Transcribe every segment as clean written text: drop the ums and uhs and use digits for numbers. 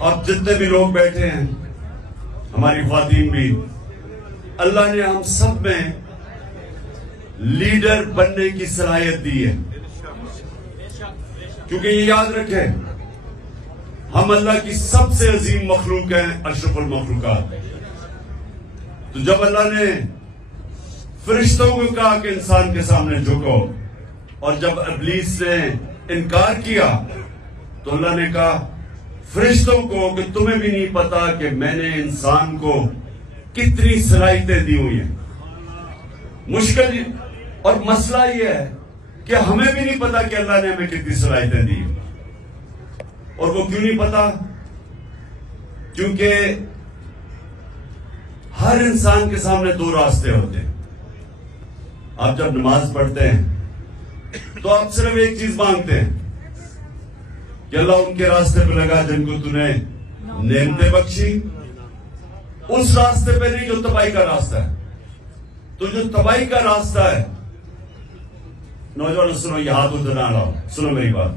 اب جتنے بھی لوگ بیٹھے ہیں، ہماری خواتین بھی، اللہ نے ہم سب میں لیڈر بننے کی صلاحیت دی ہے. کیونکہ یہ یاد رکھیں، ہم اللہ کی سب سے عظیم مخلوق ہیں، اشرف المخلوقات. تو جب اللہ نے فرشتوں کو کہا کہ انسان کے سامنے جھکو، اور جب ابلیس نے انکار کیا تو اللہ نے کہا فرشتوں کو کہ تمہیں بھی نہیں پتا کہ میں نے انسان کو کتنی صلاحیتیں دی ہوئی ہیں. مشکل اور مسئلہ یہ ہے کہ ہمیں بھی نہیں پتا کہ اللہ نے ہمیں کتنی صلاحیتیں دی. اور وہ کیوں نہیں پتا؟ کیونکہ ہر انسان کے سامنے دو راستے ہوتے ہیں. آپ جب نماز پڑھتے ہیں تو آپ صرف ایک چیز مانگتے ہیں کہ اللہ ان کے راستے پہ لگا جن کو تو نے نعمتیں بخشی. اس راستے پہ نہیں جو تباہی کا راستہ ہے. تو جو تباہی کا راستہ ہے، نوجوانوں سنو، یہ ہاتھ ادھر نہ لاؤ، سنو میری بات.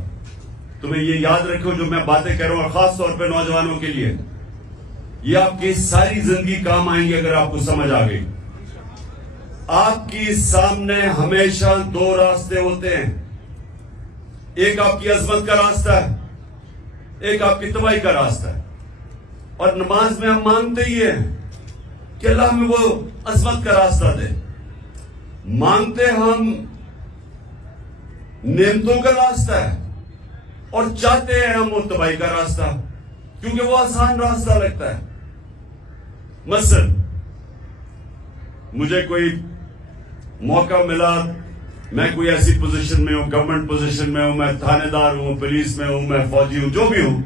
تمہیں یہ یاد رکھو جو میں باتیں کہہ رہا ہوں، اور خاص طور پہ نوجوانوں کے لیے یہ آپ کی ساری زندگی کام آئیں گے اگر آپ کو سمجھ آ گئی. آپ کی سامنے ہمیشہ دو راستے ہوتے ہیں. ایک آپ کی عظمت کا راستہ ہے، ایک آپ کی تباہی کا راستہ ہے. اور نماز میں ہم مانگتے ہی ہیں کہ اللہ ہمیں وہ عظمت کا راستہ دے. مانگتے ہم نعمتوں کا راستہ ہے اور چاہتے ہیں ہم وہ تباہی کا راستہ، کیونکہ وہ آسان راستہ لگتا ہے. مثلا مجھے کوئی موقع ملا، میں کوئی ایسی پوزیشن میں ہوں، گورنمنٹ پوزیشن میں ہوں، میں تھانے دار ہوں، پولیس میں ہوں، میں فوجی ہوں، جو بھی ہوں،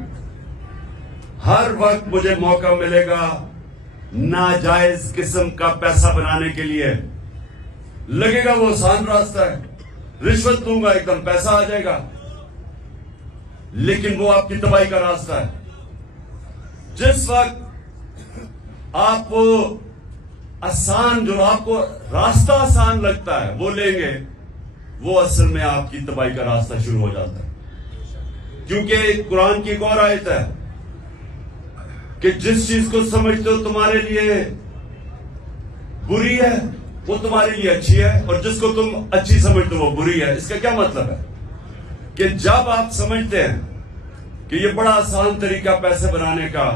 ہر وقت مجھے موقع ملے گا ناجائز قسم کا پیسہ بنانے کے لیے. لگے گا وہ آسان راستہ ہے، رشوت دوں گا ایک دم پیسہ آ جائے گا، لیکن وہ آپ کی تباہی کا راستہ ہے. جس وقت آپ وہ آسان، جو آپ کو راستہ آسان لگتا ہے وہ لیں گے، وہ اصل میں آپ کی تباہی کا راستہ شروع ہو جاتا ہے. کیونکہ قرآن کی ایک اور آیت ہے کہ جس چیز کو سمجھتے ہو تمہارے لیے بری ہے وہ تمہارے لیے اچھی ہے، اور جس کو تم اچھی سمجھتے ہو وہ بری ہے. اس کا کیا مطلب ہے؟ کہ جب آپ سمجھتے ہیں کہ یہ بڑا آسان طریقہ پیسے بنانے کا،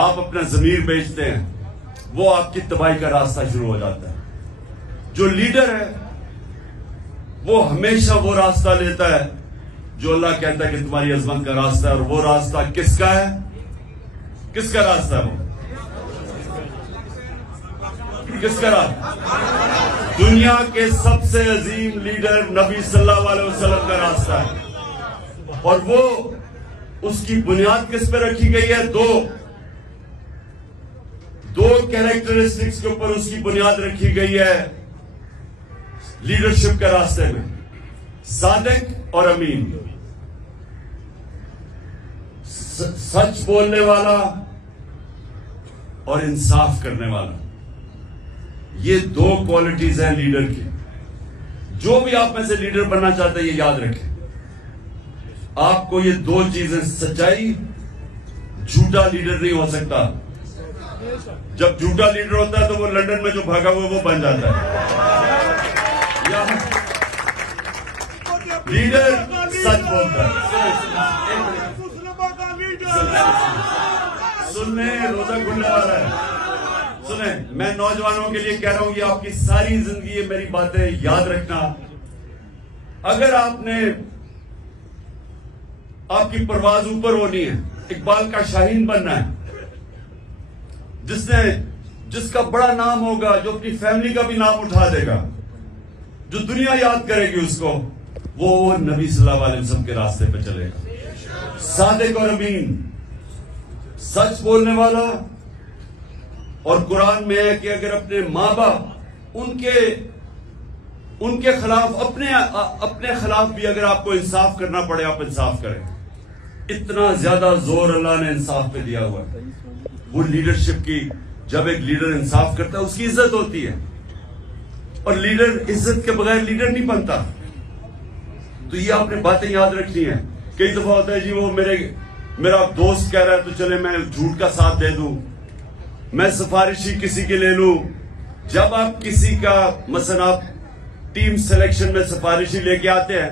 آپ اپنا ضمیر بیچتے ہیں، وہ آپ کی تباہی کا راستہ شروع ہو جاتا ہے. جو لیڈر ہے وہ ہمیشہ وہ راستہ لیتا ہے جو اللہ کہتا ہے کہ تمہاری عظمت کا راستہ ہے. اور وہ راستہ کس کا ہے؟ کس کا راستہ ہے؟ وہ کس کا راستہ؟ دنیا کے سب سے عظیم لیڈر نبی صلی اللہ علیہ وسلم کا راستہ ہے. اور وہ اس کی بنیاد کس پہ رکھی گئی ہے؟ دو کیریکٹرسٹکس کے اوپر اس کی بنیاد رکھی گئی ہے لیڈرشپ کے راستے میں: صادق اور امین. سچ بولنے والا اور انصاف کرنے والا. یہ دو کوالٹیز ہیں لیڈر کی. جو بھی آپ میں سے لیڈر بننا چاہتے ہیں یہ یاد رکھیں، آپ کو یہ دو چیزیں، سچائی، جھوٹا لیڈر نہیں ہو سکتا. جب جھوٹا لیڈر ہوتا ہے تو وہ لندن میں جو بھاگا ہوا وہ بن جاتا ہے. لیڈر سچ بولتا ہے. سننے روزہ کھلنے والا ہے. سنیں، میں نوجوانوں کے لیے کہہ رہا ہوں، یہ آپ کی ساری زندگی یہ میری باتیں یاد رکھنا. اگر آپ کی پرواز اوپر ہونی ہے، اقبال کا شاہین بننا ہے، جس کا بڑا نام ہوگا، جو اپنی فیملی کا بھی نام اٹھا دے گا، جو دنیا یاد کرے گی اس کو، وہ نبی صلی اللہ علیہ وسلم کے راستے پہ چلے گا. صادق اور امین، سچ بولنے والا. اور قرآن میں ہے کہ اگر اپنے ماں باپ ان کے خلاف، اپنے خلاف بھی اگر آپ کو انصاف کرنا پڑے، آپ انصاف کریں. اتنا زیادہ زور اللہ نے انصاف پہ دیا ہوا ہے. وہ لیڈرشپ کی، جب ایک لیڈر انصاف کرتا ہے اس کی عزت ہوتی ہے، اور لیڈر عزت کے بغیر لیڈر نہیں بنتا. تو یہ آپ نے باتیں یاد رکھنی ہیں کئی دفعہ ہوتا ہے جی وہ میرا دوست کہہ رہا ہے تو چلے میں جھوٹ کا ساتھ دے دوں، میں سفارشی کسی کے لے لوں. جب آپ کسی کا مثلا آپ ٹیم سلیکشن میں سفارشی لے کے آتے ہیں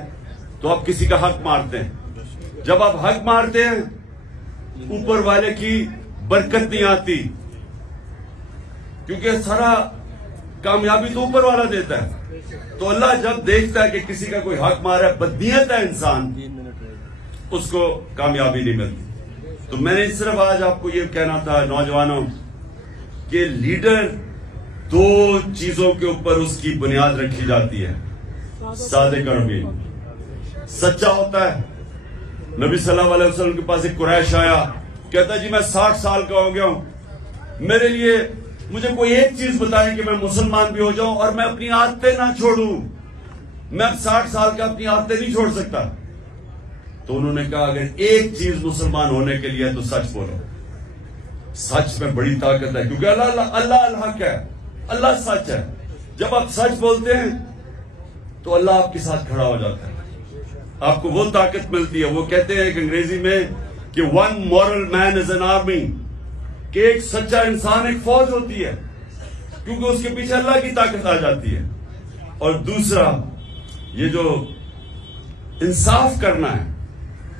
تو آپ کسی کا حق مارتے ہیں. جب آپ حق مارتے ہیں اوپر والے کی برکت نہیں آتی، کیونکہ سارا کامیابی تو اوپر والا دیتا ہے. تو اللہ جب دیکھتا ہے کہ کسی کا کوئی حق مارا ہے، بدنیت ہے انسان، اس کو کامیابی نہیں ملتی. تو میں نے صرف آج آپ کو یہ کہنا تھا نوجوانوں کہ لیڈر دو چیزوں کے اوپر اس کی بنیاد رکھی جاتی ہے. صادق اور امین، سچا ہوتا ہے. نبی صلی اللہ علیہ وسلم کے پاس ایک قریش آیا، کہتا جی میں 60 سال کا ہو گیا ہوں، میرے لیے مجھے کوئی ایک چیز بتائیں کہ میں مسلمان بھی ہو جاؤں اور میں اپنی عادتیں نہ چھوڑوں. میں اب 60 سال کا اپنی عادتیں نہیں چھوڑ سکتا. تو انہوں نے کہا اگر ایک چیز مسلمان ہونے کے لیے تو سچ بولو. سچ میں بڑی طاقت ہے، کیونکہ اللہ الحق ہے، اللہ سچ ہے. جب آپ سچ بولتے ہیں تو اللہ آپ کے ساتھ کھڑا ہو جاتا ہے، آپ کو وہ طاقت ملتی ہے. وہ کہتے ہیں کہ انگریزی میں کہ one moral man is an army, کہ ایک سچا انسان ایک فوج ہوتی ہے، کیونکہ اس کے پیچھے اللہ کی طاقت آ جاتی ہے. اور دوسرا یہ جو انصاف کرنا ہے،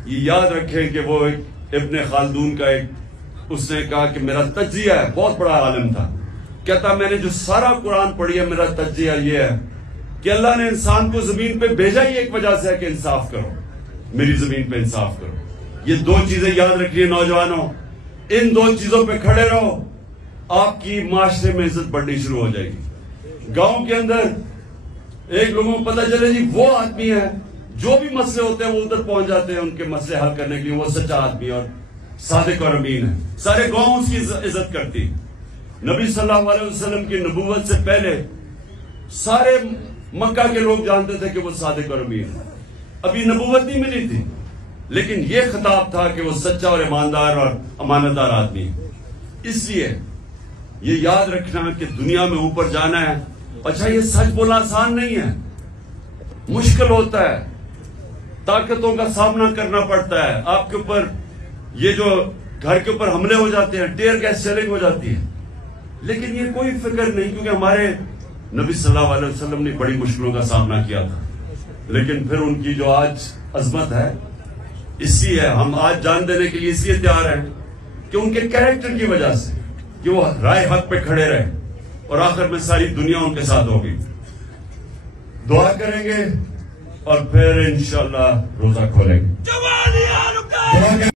یہ یاد رکھیں کہ وہ ایک ابن خلدون کا اس نے کہا کہ میرا تجزیہ ہے، بہت بڑا عالم تھا، کہتا میں نے جو سارا قرآن پڑھی ہے میرا تجزیہ یہ ہے کہ اللہ نے انسان کو زمین پہ بھیجا ہی ایک وجہ سے ہے کہ انصاف کرو، میری زمین پہ انصاف کرو. یہ دو چیزیں یاد رکھیے نوجوانوں، ان دو چیزوں پہ کھڑے رہو، آپ کی معاشرے میں عزت بڑھنی شروع ہو جائے گی. گاؤں کے اندر ایک لوگوں کو پتہ چلے جی وہ آدمی ہے، جو بھی مسئلے ہوتے ہیں وہ ادھر پہنچ جاتے ہیں ان کے مسئلے حل کرنے کے لیے، وہ سچا آدمی اور صادق اور امین ہے. سارے گاؤں اس کی عزت کرتی. نبی صلی اللہ علیہ وسلم کی نبوت سے پہلے سارے مکہ کے لوگ جانتے تھے کہ وہ صادق اور امین ہے. ابھی نبوت نہیں ملی تھی، لیکن یہ خطاب تھا کہ وہ سچا اور ایماندار اور امانتدار آدمی ہے. اس لیے یہ یاد رکھنا کہ دنیا میں اوپر جانا ہے. اچھا یہ سچ بولنا آسان نہیں ہے، مشکل ہوتا ہے، طاقتوں کا سامنا کرنا پڑتا ہے. آپ کے اوپر یہ جو گھر کے اوپر حملے ہو جاتے ہیں، ٹیئر گیس سیلنگ ہو جاتی ہے، لیکن یہ کوئی فکر نہیں، کیونکہ ہمارے نبی صلی اللہ علیہ وسلم نے بڑی مشکلوں کا سامنا کیا تھا. لیکن پھر ان کی جو آج عظمت ہے، اس لیے ہم آج جان دینے کے لیے اس لیے تیار ہیں کہ ان کے کیریکٹر کی وجہ سے کہ وہ رائے حق پہ کھڑے رہے اور آخر میں ساری دنیا ان کے ساتھ ہوگی. دعا کریں گے اور پھر انشاءاللہ روزہ کھولیں گے.